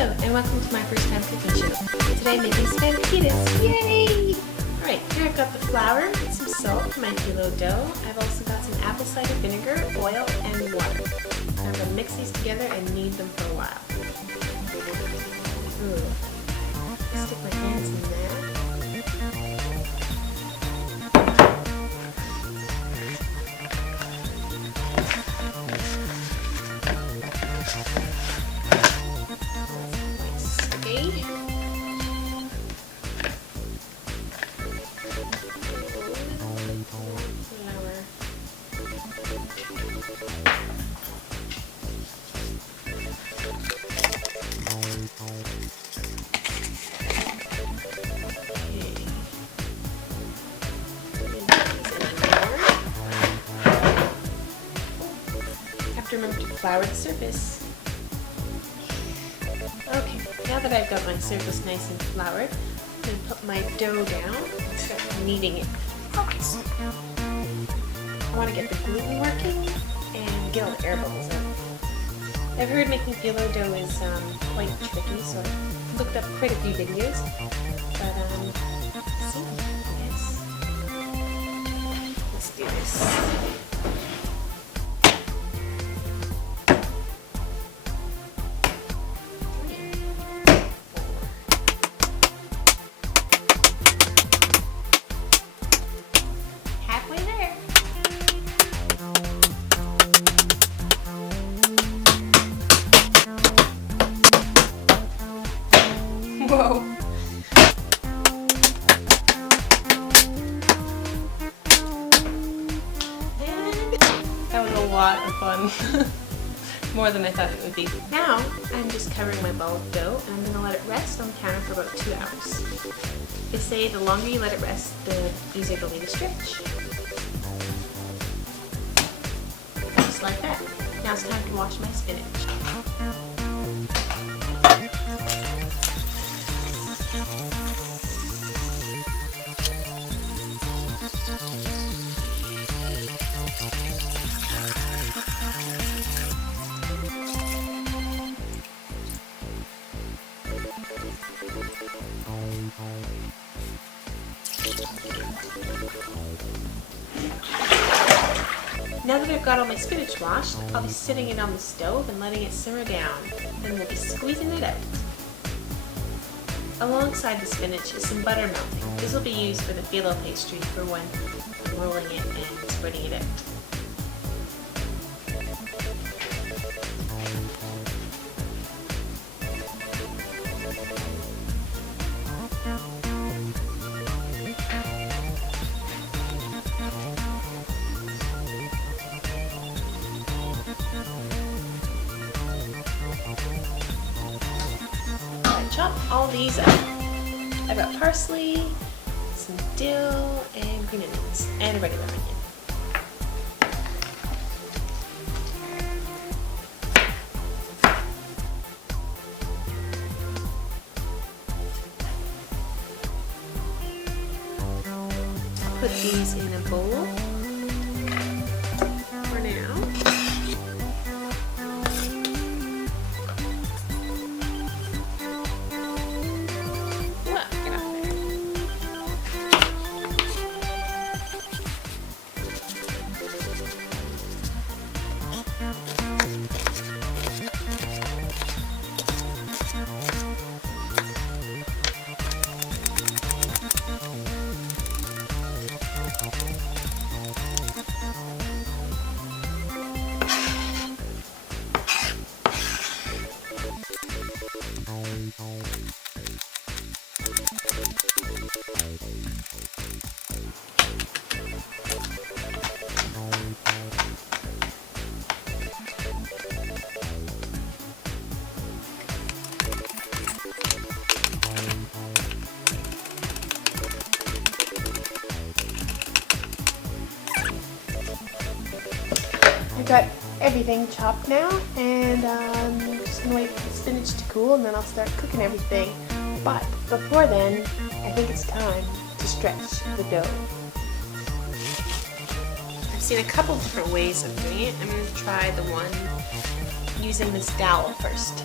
Hello and welcome to my first time cooking show. Today I'm making Spanakopetas. Yay! Alright, here I've got the flour and some salt for my Fillo dough. I've also got some apple cider vinegar, oil, and water. I'm going to mix these together and knead them for a while. Ooh. Stick my hands in there. Remember to flour the surface. Okay, now that I've got my surface nice and floured, I'm going to put my dough down and start kneading it. I want to get the gluten working and get all the air bubbles out. I've heard making Fillo dough is quite tricky, so I looked up quite a few videos, but let's see, let's do this. Whoa. That was a lot of fun. More than I thought it would be. Now, I'm just covering my ball of dough and I'm going to let it rest on the counter for about 2 hours. They say the longer you let it rest, the easier it'll be to stretch. Just like that. Now it's time to wash my spinach. Now that I've got all my spinach washed, I'll be sitting it on the stove and letting it simmer down. Then we'll be squeezing it out. Alongside the spinach is some butter melting. This will be used for the Fillo pastry for when I'm rolling it and spreading it out. Chop all these up. I've got parsley, some dill, and green onions, and a regular onion. Put these in a bowl for now. I've got everything chopped now, and I'm just gonna wait for the spinach to cool and then I'll start cooking everything. But before then, I think it's time to stretch the dough. I've seen a couple different ways of doing it. I'm going to try the one using this dowel first.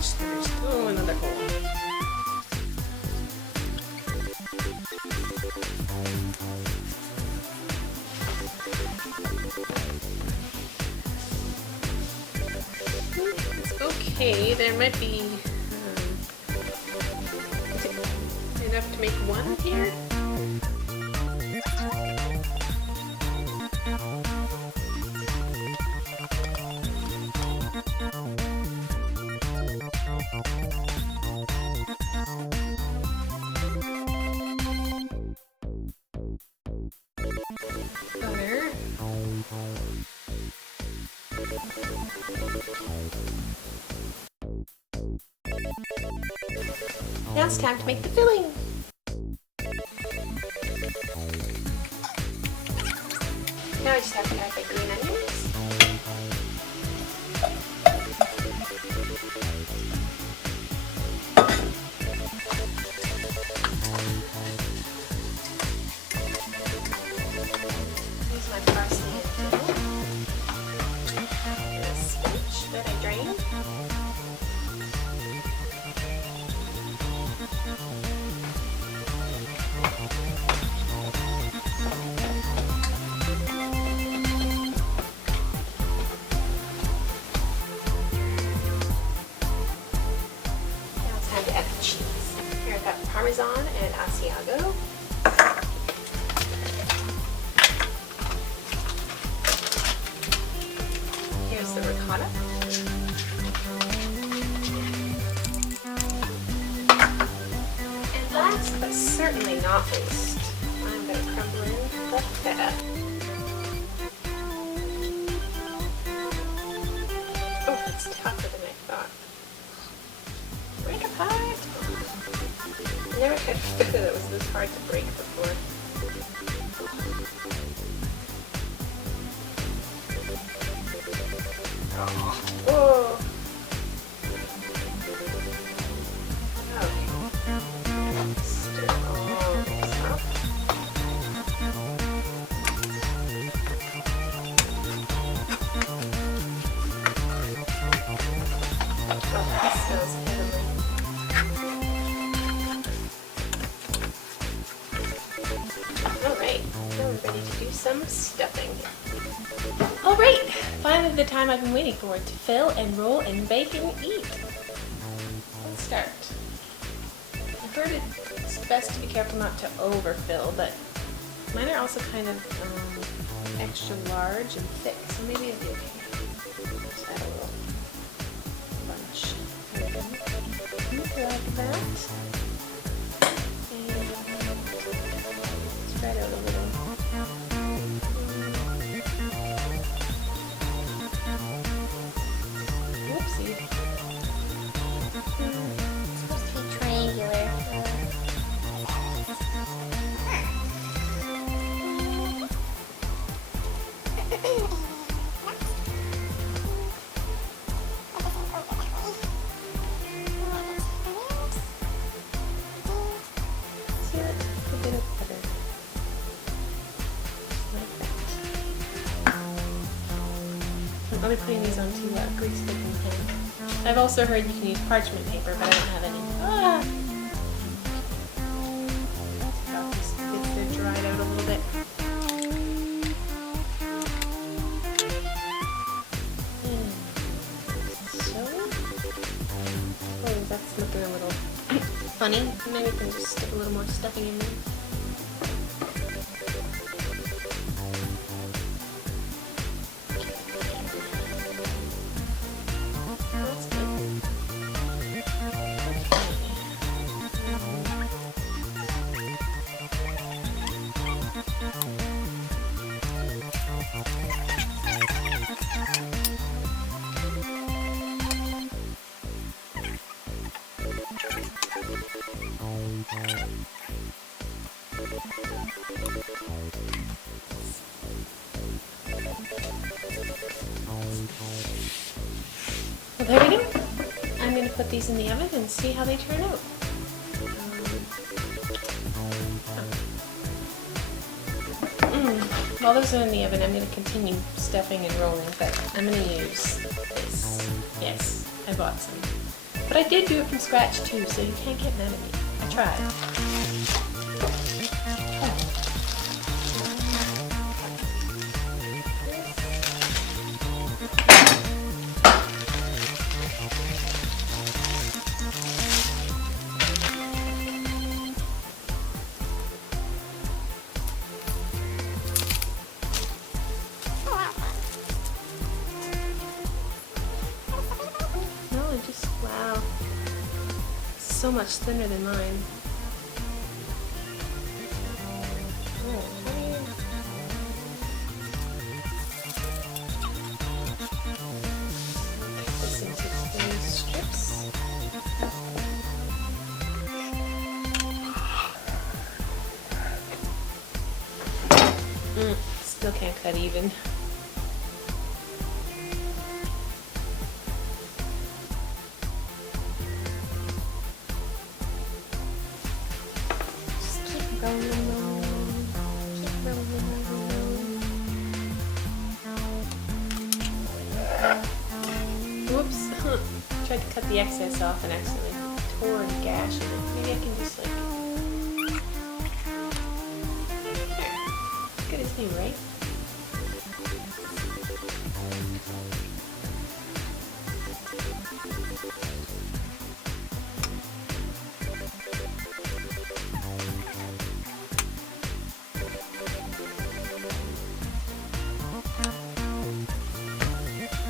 watch. There's another hole. Okay, there might be enough to make one here. Butter. Now it's time to make the filling. Now I just have to add the green onions. Use my parsley and dill. And the spinach that I drained. Parmesan and Asiago. Here's the ricotta. And last but certainly not least, I'm going to crumble in the feta. Oh, it's tougher than I thought. Break apart! I never had feta that was this hard to break before. Oh. Whoa. Okay. Stir all this up. Oh, this smells heavenly. Alright, now we're ready to do some stuffing. Alright, finally the time I've been waiting for, to fill and roll and bake and eat. Let's start. I've heard it's best to be careful not to overfill, but mine are also kind of extra large and thick, so maybe it'll be okay. Just add a little bunch. Like that. Spread out a little. Whoopsie. It's supposed to be triangular. See that? A bit of butter. Like that. I'll be putting these onto grease baking pan. I've also heard you can use parchment paper, but I don't have any. Ah! Got these bits that are dried out a little bit. So, oh, that's looking a little funny. Maybe we can just stick a little more stuffing in there. That's good. Well, there we go. I'm going to put these in the oven and see how they turn out. While those are in the oven, I'm going to continue stuffing and rolling, but I'm going to use this. Yes, I bought some But I did do it from scratch too, so you can't get mad at me. I tried. Wow, so much thinner than mine. Oh, how do you... Cut this into thin strips. Still can't cut even. Whoops. Tried to cut the excess off and accidentally tore a gash in it. Maybe I can just like... There. Good as new, right?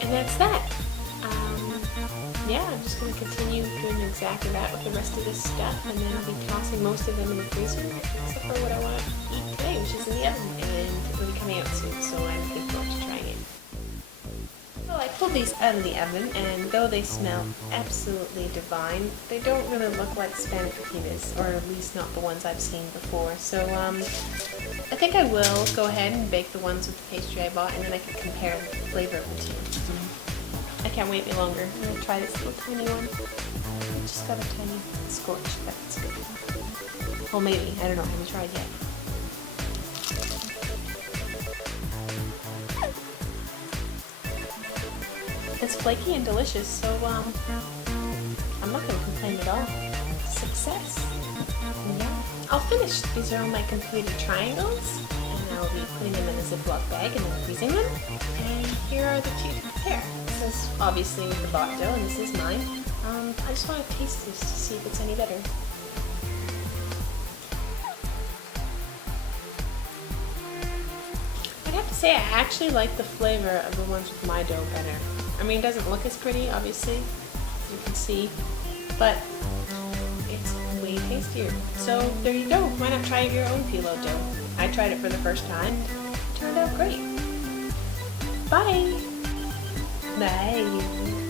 And that's that. Yeah, I'm just going to continue doing exactly that with the rest of this stuff, and then I'll be tossing most of them in the freezer, except for what I want to eat today, which is in the oven, and it'll be coming out soon, so I'm looking forward to trying it. Well, I pulled these out of the oven, and though they smell absolutely divine, they don't really look like Spanakopetas, or at least not the ones I've seen before. So I think I will go ahead and bake the ones with the pastry I bought, and then I can compare the flavor of the two. I can't wait any longer. I'm going to try this little tiny one. I just got a tiny scorch, but it's good. Well, maybe. I don't know. I haven't tried yet. It's flaky and delicious, so I'm not going to complain at all. Success! Yeah. I'll finish. These are all my completed triangles, and I'll be putting them in a Ziploc bag and then freezing them. And here are the two to prepare. This is obviously with the bought dough, and this is mine. I just want to taste this to see if it's any better. I'd have to say I actually like the flavor of the ones with my dough better. I mean, it doesn't look as pretty, obviously, as you can see, but it's way tastier. So there you go. Why not try your own Fillo dough? I tried it for the first time. It turned out great. Bye! Bye!